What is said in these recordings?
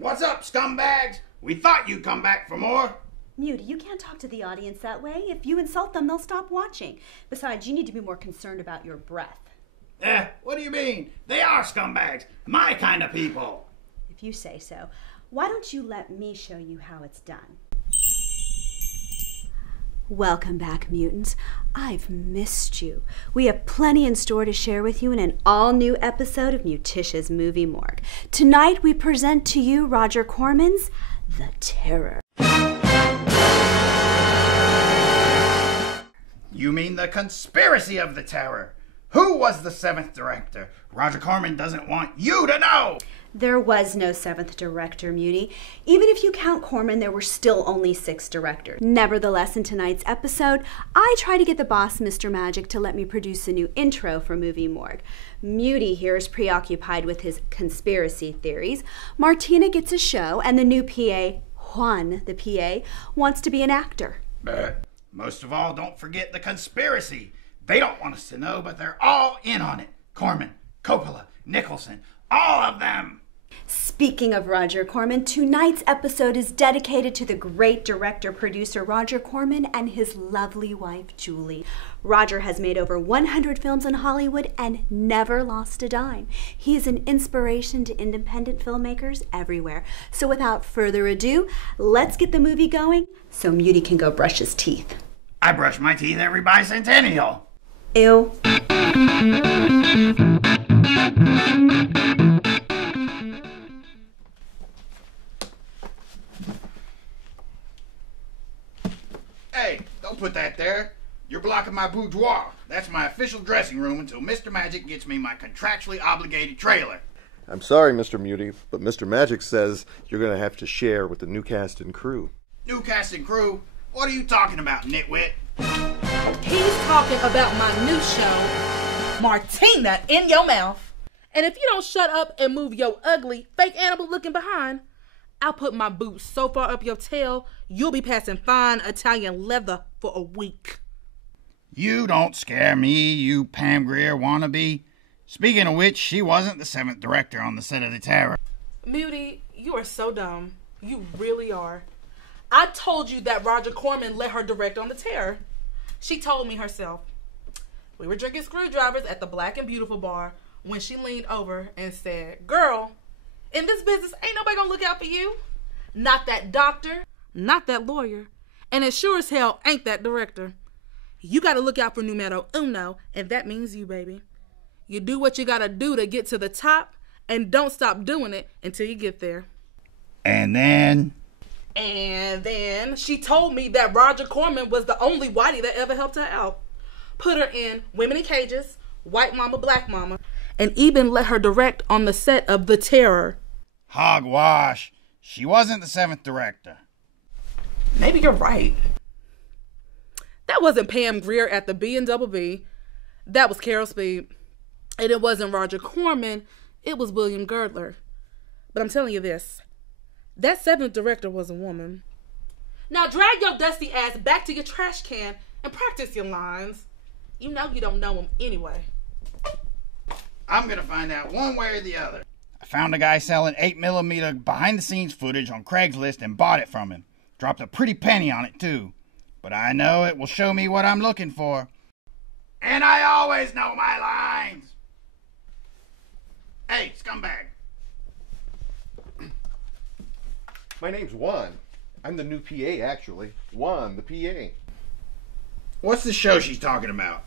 What's up, scumbags? We thought you'd come back for more. Mutie, you can't talk to the audience that way. If you insult them, they'll stop watching. Besides, you need to be more concerned about your breath. What do you mean? They are scumbags. My kind of people. If you say so. Why don't you let me show you how it's done? Welcome back, mutants. I've missed you. We have plenty in store to share with you in an all-new episode of Muticia's Movie Morgue. Tonight, we present to you Roger Corman's The Terror. You mean the conspiracy of the terror? Who was the seventh director? Roger Corman doesn't want you to know! There was no seventh director, Mutie. Even if you count Corman, there were still only 6 directors. Nevertheless, in tonight's episode, I try to get the boss, Mr. Magic, to let me produce a new intro for Movie Morgue. Mutie here is preoccupied with his conspiracy theories. Martina gets a show, and the new P.A., Juan the P.A., wants to be an actor. Most of all, don't forget the conspiracy. They don't want us to know, but they're all in on it. Corman, Coppola, Nicholson, all of them. Speaking of Roger Corman, tonight's episode is dedicated to the great director-producer Roger Corman and his lovely wife, Julie. Roger has made over 100 films in Hollywood and never lost a dime. He is an inspiration to independent filmmakers everywhere. So without further ado, let's get the movie going so Mutie can go brush his teeth. I brush my teeth every bicentennial. Ew. Hey, don't put that there. You're blocking my boudoir. That's my official dressing room until Mr. Magic gets me my contractually obligated trailer. I'm sorry, Mr. Mutie, but Mr. Magic says you're going to have to share with the new cast and crew. New cast and crew? What are you talking about, nitwit? He's talking about my new show, Martina in Your Mouth. And if you don't shut up and move your ugly, fake animal looking behind, I'll put my boots so far up your tail, you'll be passing fine Italian leather for a week. You don't scare me, you Pam Grier wannabe. Speaking of which, she wasn't the 7th director on the set of The Terror. Mutie, you are so dumb. You really are. I told you that Roger Corman let her direct on The Terror. She told me herself. We were drinking screwdrivers at the Black and Beautiful bar when she leaned over and said, "Girl, in this business, ain't nobody gonna look out for you. Not that doctor, not that lawyer, and it sure as hell ain't that director. You gotta look out for numero uno, and that means you, baby. You do what you gotta do to get to the top, and don't stop doing it until you get there." And then she told me that Roger Corman was the only whitey that ever helped her out. Put her in Women in Cages, White Mama, Black Mama, and even let her direct on the set of The Terror. Hogwash. She wasn't the 7th director. Maybe you're right. That wasn't Pam Grier at the B&B. That was Carol Speed. And it wasn't Roger Corman. It was William Girdler. But I'm telling you this. That 7th director was a woman. Now drag your dusty ass back to your trash can and practice your lines. You know you don't know them anyway. I'm gonna find out one way or the other. I found a guy selling 8mm behind-the-scenes footage on Craigslist and bought it from him. Dropped a pretty penny on it, too. But I know it will show me what I'm looking for. And I always know my lines! Hey, scumbag. My name's Juan. I'm the new PA, actually. Juan the P.A. What's the show she's talking about?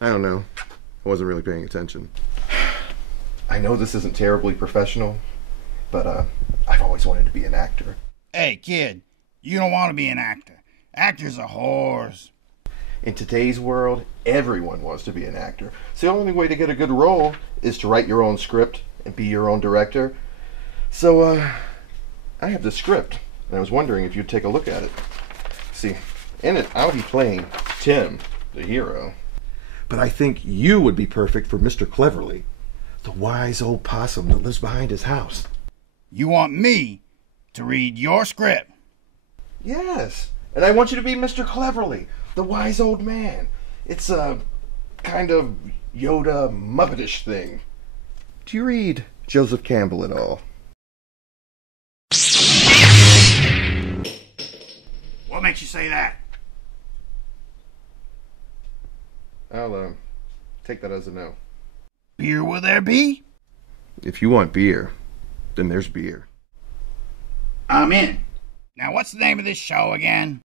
I don't know. I wasn't really paying attention. I know this isn't terribly professional, but I've always wanted to be an actor. Hey, kid, you don't want to be an actor. Actors are whores. In today's world, everyone wants to be an actor. So the only way to get a good role is to write your own script and be your own director. So, I have this script, and I was wondering if you'd take a look at it. See, in it, I'll be playing Tim, the hero. But I think you would be perfect for Mr. Cleverly, the wise old possum that lives behind his house. You want me to read your script? Yes, and I want you to be Mr. Cleverly, the wise old man. It's a kind of Yoda Muppetish thing. Do you read Joseph Campbell at all? makes you say that? I'll take that as a no. Beer will there be? If you want beer, then there's beer. I'm in. Now what's the name of this show again?